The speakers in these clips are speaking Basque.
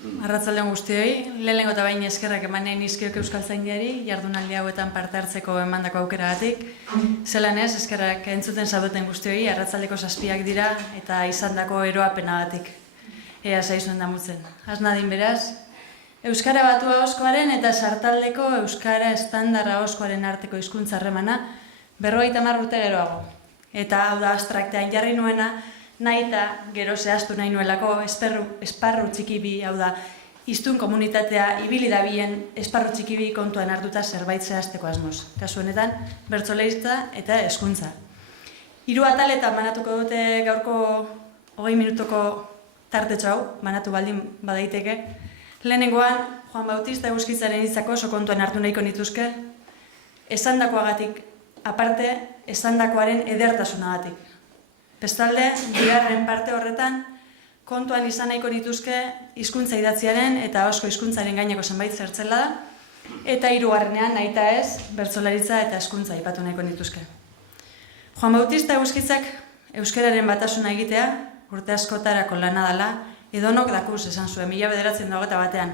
Arratsaldeon guztioi, lehenengo eta bain eskerrak emanen nizkiok Euskaltzaindiari, jardunaldi hauetan parte hartzeko emandako aukeragatik. Zelan ez, eskerrak entzuten zaudeten guztioi, arratsaldeko 7 dira eta izandako eroapenagatik. Ea zaizuen damutzen. Az nadin beraz, Euskara Batu Ahozkoaren eta Sartaldeko Euskara Estandar Ahozkoaren arteko hizkuntza harremana 50 urte geroago. Eta hau da abstraktean jarri nuena, nahi eta gero zehaztu nahi nuelako esparru txikibi, hau da, hiztun komunitatea ibili dabilen esparru txikibi kontuan hartuta zerbait zehazteko asmoz. Kasu honetan, bertsoleitza eta hezkuntza. 3 ataletan banatuko dute gaurko 20 minutuko tartetxo hau, banatu baldin badaiteke. Lehenengoan, Juan Bautista Euskitzaren hitzak oso kontuan hartu nahiko nituzke, esandakoagatik aparte, esandakoaren edertasunagatik. Bestalde, bigarren parte horretan, kontuan izan nahiko nituzke hizkuntza idatziaren eta ahozko hizkuntzaren gaineko zenbait zertzela da, eta 3. nahita ez, bertsolaritza eta hezkuntza aipatu nahiko nituzke. Juan Bautista Euskitzak euskararen batasuna egitea, urte askotarako lana dela, edonok dakuz esan zuen, 1921.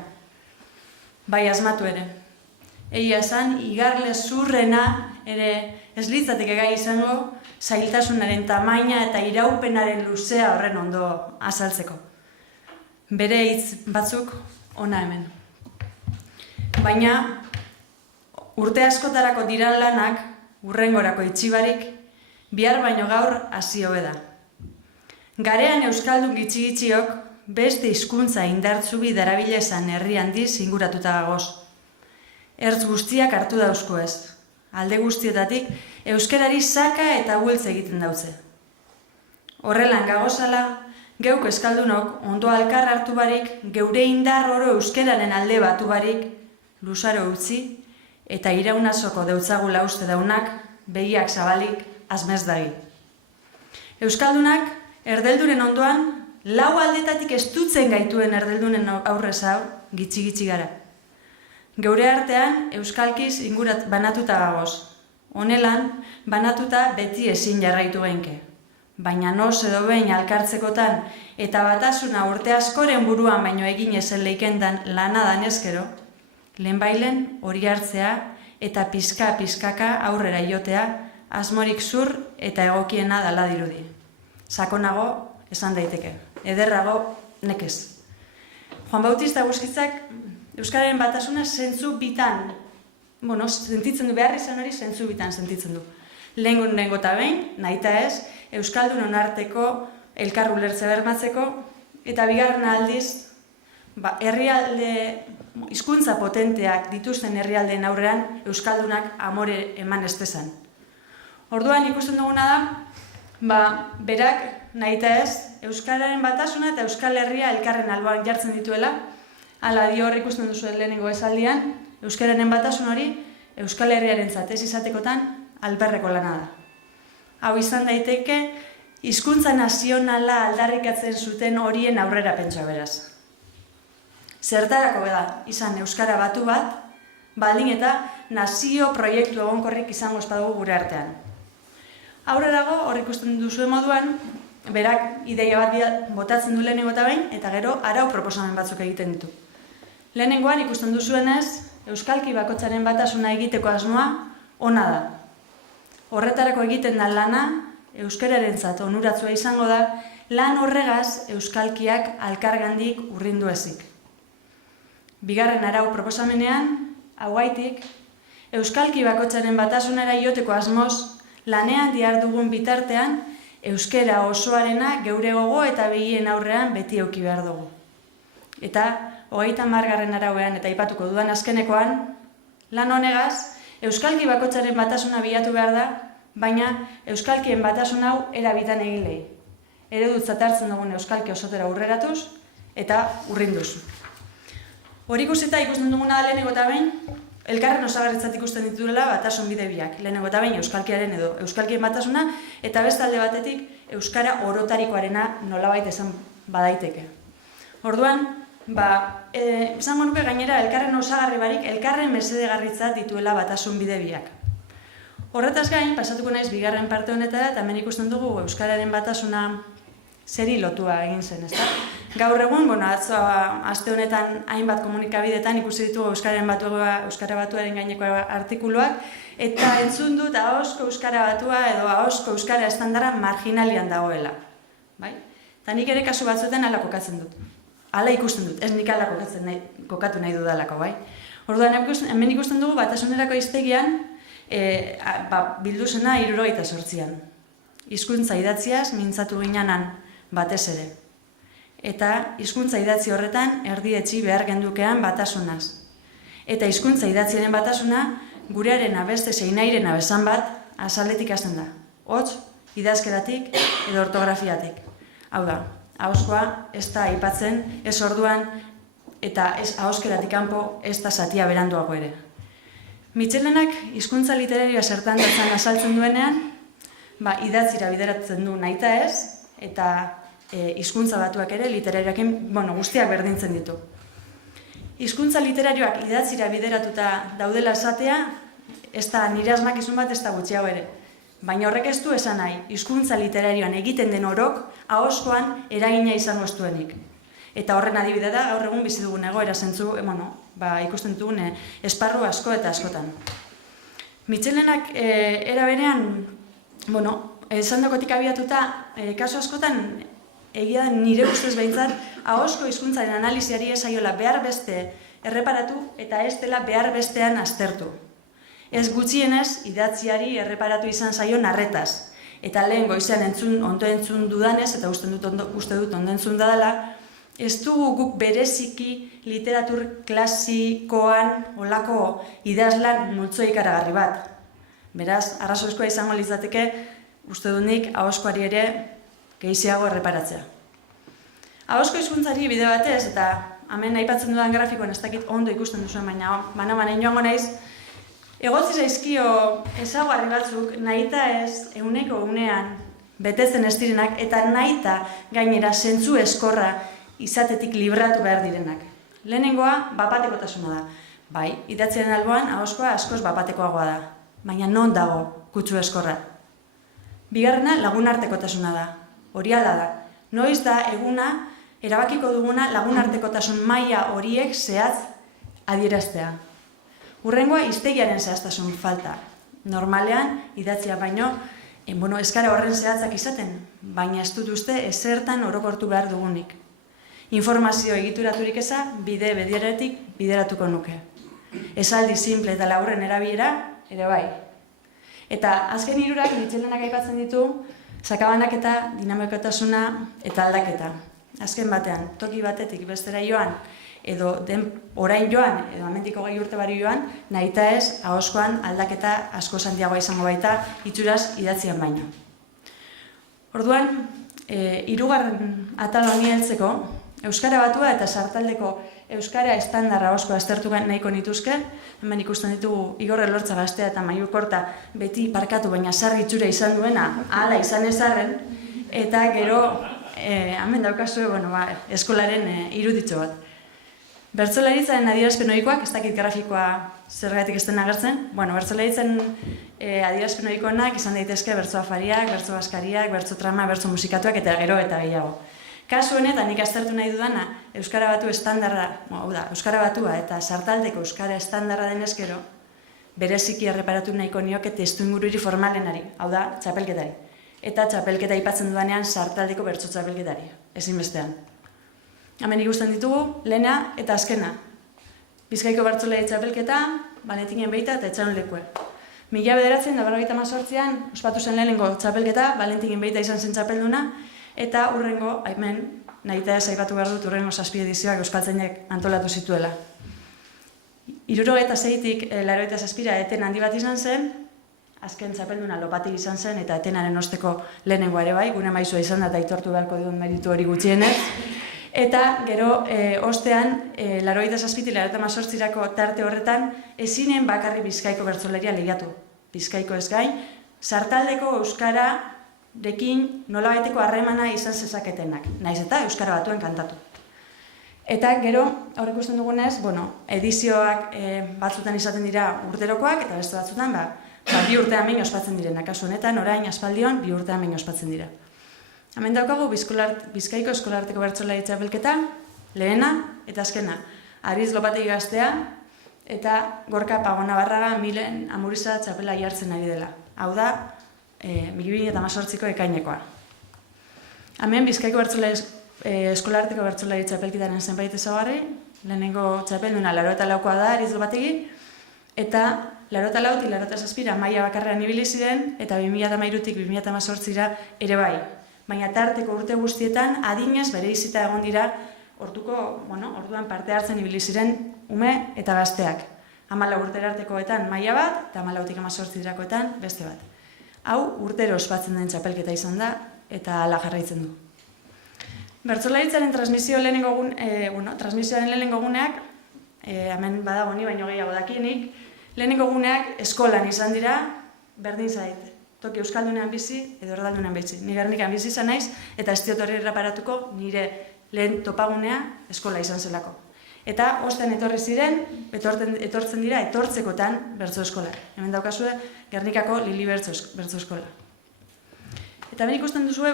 Bai asmatu ere. Egia esan, igarle zurrena ere ez litzateke gai izango, zailtasunaren tamaina eta iraupenaren luzea horren ondo azaltzeko. Bere hitz batzuk hona hemen. Baina, urte askotarako diran lanak, hurrengorako itxibarik, bihar baino gaur hasi hobe da. Garean euskaldun gitxi-gitxiok beste hizkuntza indartzubi darabilezan herri handiz inguratuta gagoz. Ertz guztiak hartu dauzko ez. Alde guztietatik, euskarari saka eta bultz egiten dautze. Horrelan gagozala, geuk euskaldunok ondo alkar hartu barik, geure indar oro euskararen alde batu barik, luzaro utzi, eta iraunazoko deutzagula uste daunak, begiak zabalik, azmez dagi. Euskaldunak, erdelduren ondoan, 4 aldetatik estutzen gaituen erdeldunen aurrez hau, gitxi-gitxi gara. Geure artean, euskalkiz banatuta gagoz. Honelan, banatuta beti ezin jarraitu genke. Baina noz edo behin alkartzekotan eta batasuna urte askoren buruan baino egin ezen leikendan lanadan ezkero, lehenbailen hori hartzea eta pizka-pizkaka aurrera jotea, asmorik zur eta egokiena dala dirudi. Sakonago, esan daiteke. Ederrago, nekez. Juan Bautista Euskitzak euskararen batasuna zentzu bitan, sentitzen du, behar izan hori zentzu bitan sentitzen du. Lehengo eta behin, nahita ez, euskaldunon arteko elkar ulertze bermatzeko, eta bigarren aldiz, herrialde, hizkuntza potenteak dituzten herrialdeen aurrean, euskaldunak amore eman estezan. Orduan ikusten duguna da, berak nahita ez, euskararen batasuna eta euskal herria elkarren alboan jartzen dituela, hala dio hor ikusten duzu lehenengo esaldian, euskararen batasun hori Euskal Herriarentzat ez izatekotan alperreko lana da. Hau izan daiteke, hizkuntza nazionala aldarrikatzen zuten horien aurrera pentsa beraz. Zertarako da izan Euskara Batu bat, baldin eta nazio proiektu egonkorrik izango espadugu gure artean. Aurrerago, hor ikusten duzuen moduan, berak ideia bat botatzen du lehenengo eta behin, eta gero arau proposamen batzuk egiten ditu. Lehenengoan ikusten duzuenez, euskalki bakotzaren batasuna egiteko asmoa ona da. Horretarako egiten da lana, euskararentzat onuratzua izango da, lan horregaz euskalkiak alkargandik urrindu ezik. Bigarren arau proposamenean, hauaitik, euskalki bakotzaren batasunera joteko asmoz, lanean dihardugun bitartean, euskara osoarena geure gogo eta begien aurrean beti eduki behar dugu. Eta, 30. arauean eta aipatuko dudan azkenekoan, lan honegaz, euskalki bakotzaren batasuna bilatu behar da, baina euskalkien batasun hau erabitan egilei. Eredutzat hartzen dugun euskalki osotera urreratuz eta urrinduz. Hori ikusita ikusten duguna da lehenengo eta behin, elkarren osagarritzat ikusten dituela batasun bide biak. Lehenengo eta behin euskalkiaren edo euskalkien batasuna eta beste alde batetik euskara orotarikoarena nolabait esan badaiteke. Orduan, izango nuke gainera elkarren osagarri barik, elkarren mesedegarritzat dituela batasun bide biak. Horretaz gain, pasatuko naiz bigarren parte honetara, eta hemen ikusten dugu euskararen batasuna zeri lotua egin zen, ezta? Gaur egun, atzo aste honetan hainbat komunikabidetan ikusi ditugu Euskara Batuaren gaineko artikuluak, eta entzun dut ahozko Euskara Batua edo ahozko Euskara estandarra marginalian dagoela. Eta nik ere kasu batzuetan hala kokatzen dut. Hala ikusten dut, ez nik hala kokatu nahi dudalako, bai? Orduan, hemen ikusten dugu batasunerako hiztegian bildu zena 78an. Hizkuntza idatziaz mintzatu ginenan batez ere. Eta hizkuntza idatzi horretan erdietsi behar gendukean batasunaz. Eta hizkuntza idatziaren batasuna gurearen beste zeinairena bezan bat azaletik hasten da. Hots, idazkeratik edo ortografiatik. Hau da, ahozkoa ez da aipatzen, ez orduan eta ez ahozkeratik kanpo ez da zatia beranduago ere. Mitxelenak hizkuntza literarioa zertan datzan azaltzen duenean, idatzira bideratzen du nahita ez, eta hizkuntza batuak ere literarioakin guztiak berdintzen ditu. Hizkuntza literarioak idatzira bideratuta daudela esatea, ez da nire asmakizun bat ez da gutxiago ere. Baina horrek ez du esan nahi, hizkuntza literarioan egiten den orok, ahozkoan eragina izango ez duenik. Eta horren adibide da, gaur egun bizi dugun egoera zentzu, ikusten dugun esparru asko eta askotan. Mitxelenak era berean, esandakotik abiatuta, kasu askotan, egia da nire ustez behintzat, ahozko hizkuntzaren analiziari ez aiola behar beste erreparatu eta ez dela behar bestean aztertu. Ez gutxienez, idatziari erreparatu izan zaion arretaz. Eta lehen goizean ondo entzun dudanez, eta uste dut ondo entzun dadala, ez dugu guk bereziki literatur klasikoan olako idazlan multzo ikaragarri bat. Beraz, arrazoizkoa izango litzateke, uste dut nik ahozkoari ere gehiago erreparatzea. Ahozko hizkuntzari bide batez, eta hemen aipatzen dudan grafikoan ez dakit ondo ikusten duzuen, baina bana-banain joango naiz, egotzi zaizkio ezaugarri batzuk nahita ez eguneko egunean betetzen ez direnak eta nahita gainera zentzu eskorra izatetik libratu behar direnak. Lehenengoa bapatekotasuna da. Bai, idatziaren alboan ahozkoa askoz bapatekoagoa da, baina non dago kutsu eskorra. Bigarrena lagunartekotasuna da. Hori ala da. Noiz da eguna erabakiko duguna lagunartekotasun maila horiek zehatz adieraztea. Hurrengoa hiztegiaren zehaztasun falta. Normalean idatzia baino eskara horren zehatzak izaten, baina ez dut uste ezertan orokortu behar dugunik. Informazio egituraturik eza bide bediaretik bideratuko nuke. Esaldi simple eta laburren erabilera ere bai. Eta azken hirurak Mitxelenak aipatzen ditu sakabanaketa, dinamikotasuna eta aldaketa. Azken batean, toki batetik bestera joan, edo orain joan, edo hemendik 20 urte bari joan, nahita ez, ahozkoan aldaketa asko handiagoa izango baita, itxuraz idatzian baino. Orduan, hirugarren atal honi heltzeko, Euskara Batua eta Sartaldeko Euskara estandarra ahozko aztertu nahiko nituzke, hemen ikusten ditugu Igor Elortza Gaztea eta Maiu Korta beti parkatu baina sarri itxura izan duena, hala izan ezarren, eta gero, hemen daukazue, eskolaren iruditxo bat. Bertsolaritzaren adierazpen ohikoak, ez dakit grafikoa zergatik ez den agertzen, bertsolaritzaren adierazpen ohikoenak izan daitezke bertso afariak, bertso baskariak, bertso trama, bertso musikatuak eta gero eta gehiago. Kasu honetan nik aztertu nahi dudana, Euskara Batu estandarra, Euskara Batua eta Sartaldeko Euskara estandarra denez gero, bereziki erreparatu nahiko nioke testuingururi formalenari, hau da, txapelketari. Eta txapelketa aipatzen dudanean Sartaldeko bertso txapelketari, ezinbestean. Hemen ikusten ditugu, lehena eta azkena. Bizkaiko bertsolari txapelketa, Valentinen Beita eta Etxaron Lekue. 1998an ospatu zen lehenengo txapelketa, Valentinen Beita izan zen txapelduna, eta hurrengo, hemen, nahita ez aipatu behar dut, hurrengo 7 edizioak euskaltzainek antolatu zituela. 76tik 87ra eten handi bat izan zen, azken txapelduna Lopatik izan zen, eta etenaren osteko lehenengoa ere bai, gure maizua izan da eta aitortu beharko duen meritu hori gutxienez. Eta gero, ostean, 87tik 88rako tarte horretan, ezinen bakarri Bizkaiko bertsolaria lehiatu. Bizkaiko ez gain, Sartaldeko euskararekin nolabaiteko harremana izan zezaketenak, naiz eta Euskara Batuen kantatu. Eta gero, hor ikusten dugunez, edizioak batzutan izaten dira urterokoak, eta beste batzutan, 2 urtean behin ospatzen direnak. Kasu honetan, orain aspaldion 2 urtean behin ospatzen dira. Hemen daukagu Bizkaiko Eskolarteko Bertsolari Txapelketa, lehena eta azkena. Ariz Lopategi Gaztea eta Gorka Pagonabarraga Milen Amuriza txapela jartzen ari dela. Hau da, 2018ko ekainekoa. Hemen Bizkaiko Eskolarteko Bertsolari Txapelketaren zenbait ezaugarri, lehenengo txapelduna 84koa da Ariz Lopategi, eta 84 eta 87 maila bakarrean ibili ziren, eta 2013tik 2018ra ere bai. Baina tarteko urte guztietan adinez bereizita egon dira orduan parte hartzen ibili ziren ume eta gazteak. 14 urtera artekoetan maila bat, eta 14tik 18rakoetan beste bat. Hau urtero ospatzen den txapelketa izan da, eta hala jarraitzen du. Bertsolaritzaren transmisioaren lehenengo guneak, hemen badago ni baino gehiago dakienik, lehenengo guneak eskolan izan dira, berdin zait. Toki Euskaldunean bizi edo Erdaldunean bizi. Ni Gernikan bizi izan naiz eta ez diot horri erreparatuko nire lehen topagunea eskola izan zelako. Eta ostean etorri ziren, etortzen dira etortzekotan bertso eskola. Hemen daukazue Gernikako Lili bertso eskola. Eta hemen ikusten duzue,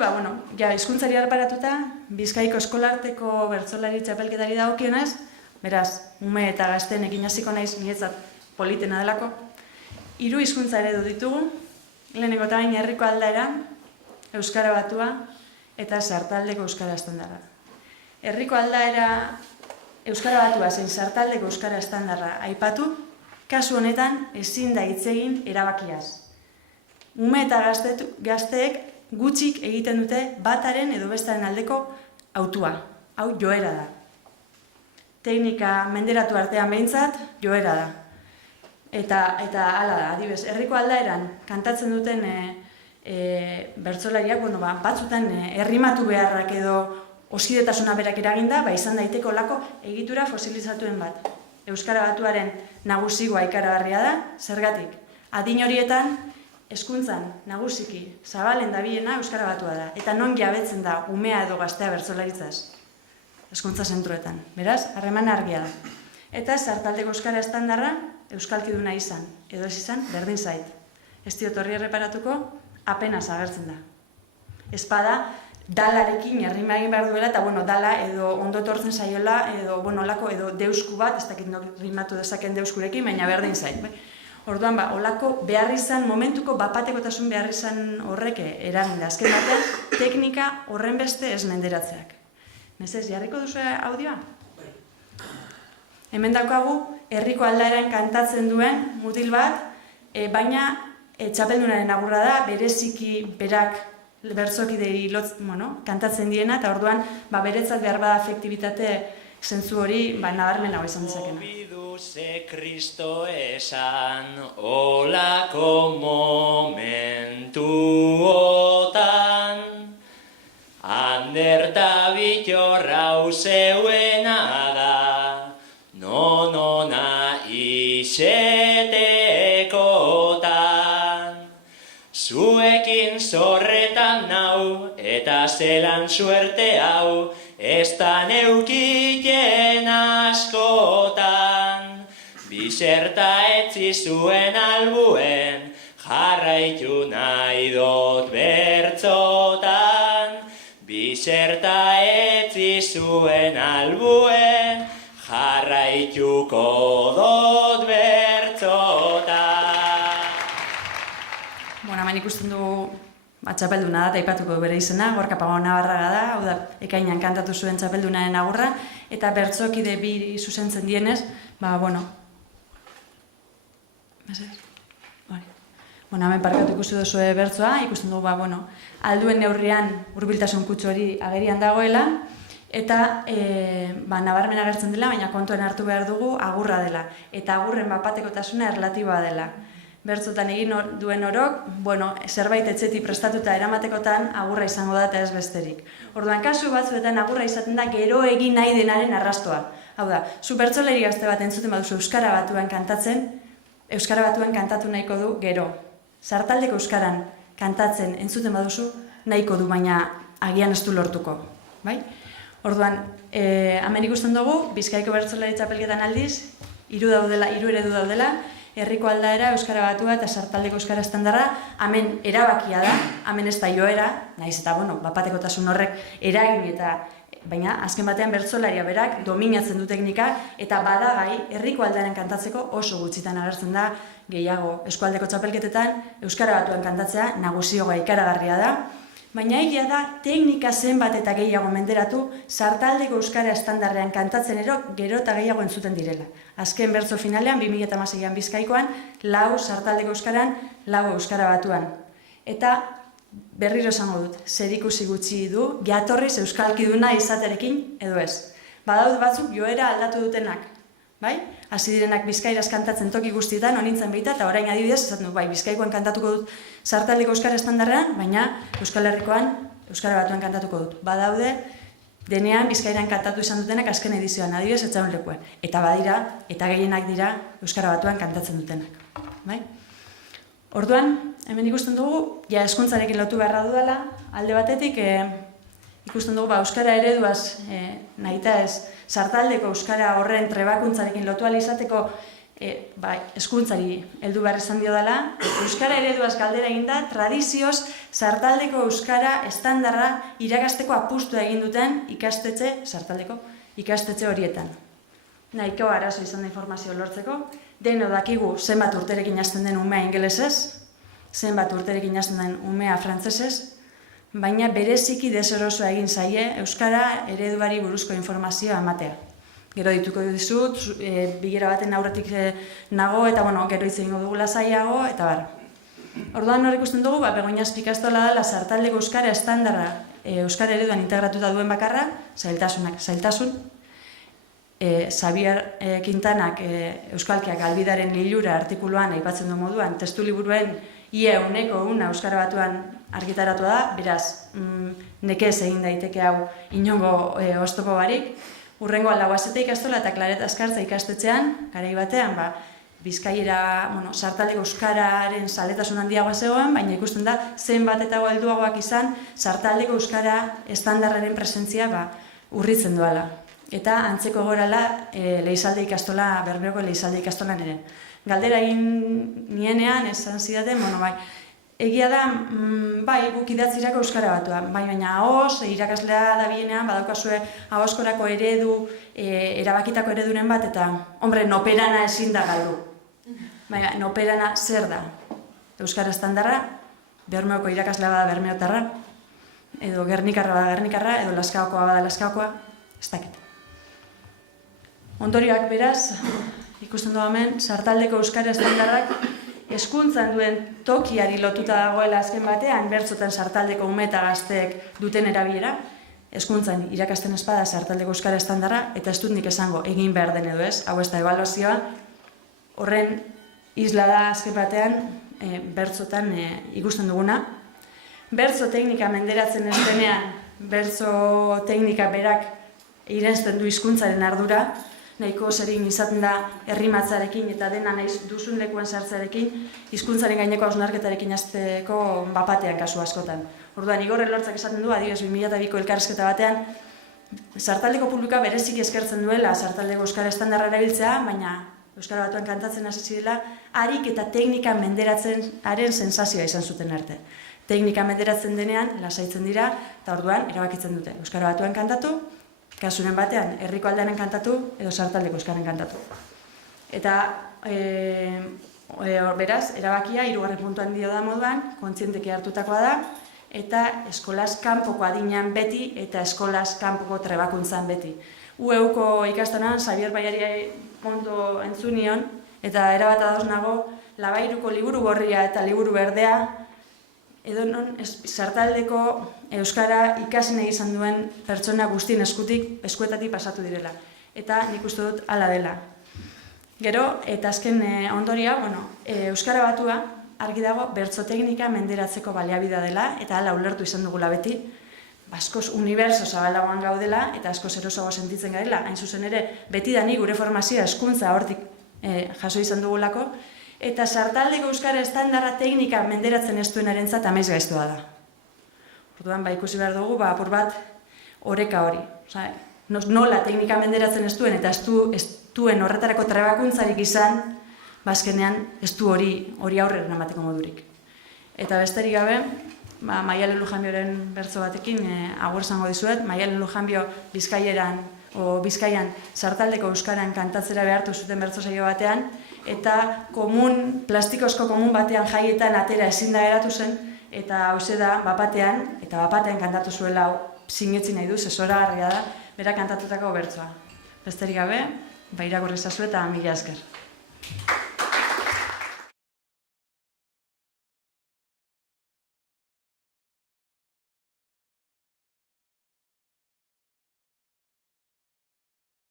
hizkuntzari erreparatuta, Bizkaiko Eskolarteko Bertsolari Txapelketari dagokionez, beraz, ume eta gazteenekin hasiko naiz niretzat politena delako, 3 hizkuntza eredu ditugu. Lehenengo eta bain herriko aldaeran, euskara batua eta sartaldeko euskara estandarra. Herriko aldaera euskara batua zein sartaldeko euskara estandarra aipatu, kasu honetan ezin da hitz egin erabakiaz. Ume eta gazteek gutxik egiten dute bataren edo bestaren aldeko hautua. Hau joera da. Teknika menderatu artean behintzat joera da. Eta hala da, adibez, herriko aldaeran kantatzen duten bertsolariak, batzutan errimatu beharrak edo osidetasuna berak eraginda, izan daiteko lako egitura fosilizatuen bat. Euskara batuaren nagusigoa ikaragarria da, zergatik. Adin horietan, hezkuntzan nagusiki zabalen dabilena euskara batua da. Eta non jabetzen da umea edo gaztea bertsolaritzaz. Hezkuntza zentroetan. Beraz, harreman argia da. Eta sartaldeko euskara estandarra, euskalkiduna izan, edo ez izan, berdin zait. Ez diot horri erreparatuko, apenas agertzen da. Espada, dalarekin errima egin behar duela, eta dala edo ondo etortzen zaiola, edo deusku bat, ez dakit rimatu dezaken deuskurekin, baina berdin zait. Orduan, olako behar izan, momentuko bapatekotasun behar izan horrek eragin da. Azken batean, teknika horren beste ez menderatzeak. Mesez, jarriko duzu audioa? Hemen daukagu, herriko aldaeran kantatzen duen mutil bat, baina txapeldunaren agurra da, bereziki berak bertzokidei kantatzen diena, eta orduan beretzat behar bada afektibitate zentzu hori nabarmen hau izan dezakena. Obiduze Kristo esan, olako momentuotan, anderta bitorra zeuena da, nonona isetekotan. Zuekin zorretan nau, eta zelan suerte hau, ez da neukiten askotan. Biserta etzi zuen albuen, jarraitu nahi dut bertzotan. Biserta etzi zuen albuen, jarraituko dut bertzotan. Hemen ikusten dugu txapelduna da, eta aipatuko bere izena, Gorka Pagonabarraga da, hau da, ekainan kantatu zuen txapeldunaren agurra, eta bertzokide bi zuzentzen dienez, hemen parkatu ikusi duzue bertzoa, ikusten dugu, alduen neurrian hurbiltasun kutsu hori agerian dagoela, eta nabarmen agertzen dela, baina kontuan hartu behar dugu agurra dela, eta agurren bapatekotasuna erlatiboa dela. Bertzotan egin duen orok, zerbait etxetik prestatuta eramatekotan agurra izango da eta ez besterik. Orduan, kasu batzuetan agurra izaten da gero egin nahi denaren arrastoa. Hau da, zu bertsolari gazte bat entzuten baduzu euskara batuan kantatzen, euskara batuan kantatu nahiko du gero. Sartaldeko euskaran kantatzen entzuten baduzu nahiko du, baina agian ez du lortuko. Orduan, hemen ikusten dugu, Bizkaiko Bertsolari Txapelketan aldiz, 3 eredu daudela, herriko aldaera, euskara batua eta sartaldeko euskara estandarra, hemen erabakia da, hemen ez da joera, nahiz eta, bapatekotasun horrek eragin eta, baina azken batean bertsolaria berak dominatzen du teknika eta badagai herriko aldearen kantatzeko oso gutxitan agertzen da gehiago. Eskualdeko txapelketetan euskara batuan kantatzea nagusio ikaragarria da, baina egia da teknika zenbat eta gehiago menderatu sartaldeko euskara estandarrean kantatzen gero eta gehiago entzuten direla. Azken bertso finalean 2016an Bizkaikoan 4 sartaldeko euskaran, 4 euskara batuan. Eta berriro esango dut, zerikusi gutxi du, jatorriz euskalkiduna izaterekin edo ez. Badaud batzuk joera aldatu dutenak, bai? Hasi direnak bizkairaz kantatzen toki guztietan, honintzen beita, eta orain adibidez, esaten du, bai, Bizkaikoan kantatuko dut sartaldeko euskara estandarrean, baina Euskal Herrikoan euskara batuan kantatuko dut. Badaude, denean Bizkairan kantatu izan dutenak azken edizioan, adibidez, etxaun lekuen. Eta badira, eta gehienak dira euskara batuan kantatzen dutenak, bai? Orduan, hemen ikusten dugu, ja hezkuntzarekin lotu beharra dudala, alde batetik ikusten dugu euskara ereduaz nahita ez, sartaldeko euskara horren trebakuntzarekin lotu ahal izateko hezkuntzari heldu behar izan dio dela, euskara ereduaz galdera egin da, tradizioz sartaldeko euskara estandarra irakasteko apustua egin duten sartaldeko ikastetxe horietan. Nahiko arazo izan da informazio lortzeko, deno dakigu zenbat urterekin hasten den umea ingelesez, zenbat urterekin hasten den umea frantsesez, baina bereziki deserosoa egin zaie euskara ereduari buruzko informazioa ematea. Gero dituko dizut, bilera baten aurretik nago, eta gero hitz egingo dugu lasaiago, eta bar. Orduan hor ikusten dugu, Begoña Azpikastola dela sartaldeko euskara estandarra euskara ereduan integratuta duen bakarra, zailtasun. Xabier Quintanak Euskalkiak albidaren lilura artikuluan aipatzen du moduan, testu liburuen ia 100% euskara batuan argitaratu da, beraz, nekez egin daiteke hau inongo oztopo barik. Urrengoan Lauazete ikastola eta Klaret Azkartza ikastetxean, garai batean, Bizkaiera, sartaldeko euskararen zaletasun handiagoa zegoen, baina ikusten da, zenbat eta helduagoak izan, sartaldeko euskara estandarraren presentzia urritzen duala. Eta antzeko gorala Leisalde ikastola, Bermeoko Leisalde ikastolan ere. Galdera egin nienean, esan zidaten, egia da, guk idatzirako euskara batuan, baina ahoz, irakaslea da bienean, badaukazue ahozkorako eredu, erabakitako ereduren bat, eta, noperana ezin da galdu. Baina, noperana zer da? Euskara estandarra, Bermeoko irakaslea bada bermeotarra, edo gernikarra bada gernikarra, edo laskaokoa bada laskaokoa, ez dakit. Ondorioak beraz, ikusten dugu hemen, sartaldeko euskara estandarrak hezkuntzan duen tokiari lotuta dagoela azken batean, bertzotan sartaldeko ume eta gazteek duten erabilera, hezkuntzan irakasten espada sartaldeko euskara estandarra, eta ez dut nik esango egin behar den edo ez, hau ez da ebaluazioa, horren isla da azken batean bertzotan ikusten duguna. Bertzo teknika menderatzen ez denean, bertzo teknika berak irenzten du hizkuntzaren ardura, nahiko zerin izaten da errimatzarekin eta dena naiz duzun lekuan sartzarekin, hizkuntzaren gaineko hausnarketarekin hasteko bapatean kasu askotan. Orduan, Igor Elortzak esaten du, adibidez 2002ko elkarrizketa batean, sartaldeko publikoa berezik eskertzen duela sartaldeko euskara estandarra erabiltzea, baina euskara batuan kantatzen hasi zirela, harik eta teknika menderatzenaren sensazioa izan zuten arte. Teknika menderatzen denean, lasaitzen dira, eta orduan, erabakitzen dute. Euskara batuan kantatu, kasuren batean, herriko aldearen kantatu, edo sartaldeko euskaren kantatu. Eta, beraz, erabakia, 3. puntuan dio da moduan, kontzienteki hartutakoa da, eta eskolaz kanpoko adinean beti, eta eskolaz kanpoko trebakuntzan beti. UEUko ikastanan, Xabier Baiari ondo entzunion, eta erabat ados nago, Labairuko liburu gorria eta liburu berdea, edo non sartaldeko euskara ikasi nahi izan duen pertsona guztien eskuetatik pasatu direla. Eta nik uste dut hala dela. Gero, eta azken ondoria, euskara batua argi dago bertso teknika menderatzeko baliabidea dela, eta hala ulertu izan dugula beti, askoz unibertso zabalagoan gaudela, eta askoz erosoago sentitzen garela, hain zuzen ere, betidanik gure formazioa hezkuntza hortik jaso izan dugulako, eta sartaldeko euskara estandarra teknika menderatzen ez duenarentzat amaiz gaiztoa da. Orduan, ikusi behar dugu, apur bat, oreka hori. Nola teknika menderatzen ez duen, eta ez duen horretarako trebakuntzarik izan, bazkenean ez du hori aurrera eramateko modurik. Eta besterik gabe, Maialen Lujanbioren bertso batekin agur esango dizuet. Maialen Lujanbio Bizkaian sartaldeko euskaran kantatzera behartu zuten bertso saio batean, eta plastikozko komun batean jaietan atera ezin da geratu zen, eta hauxe da bapatean kantatu zuela, sinetzi nahi du, zoragarria da, bera kantatutako bertsoa. Besterik gabe, irakurri ezazu eta mila esker.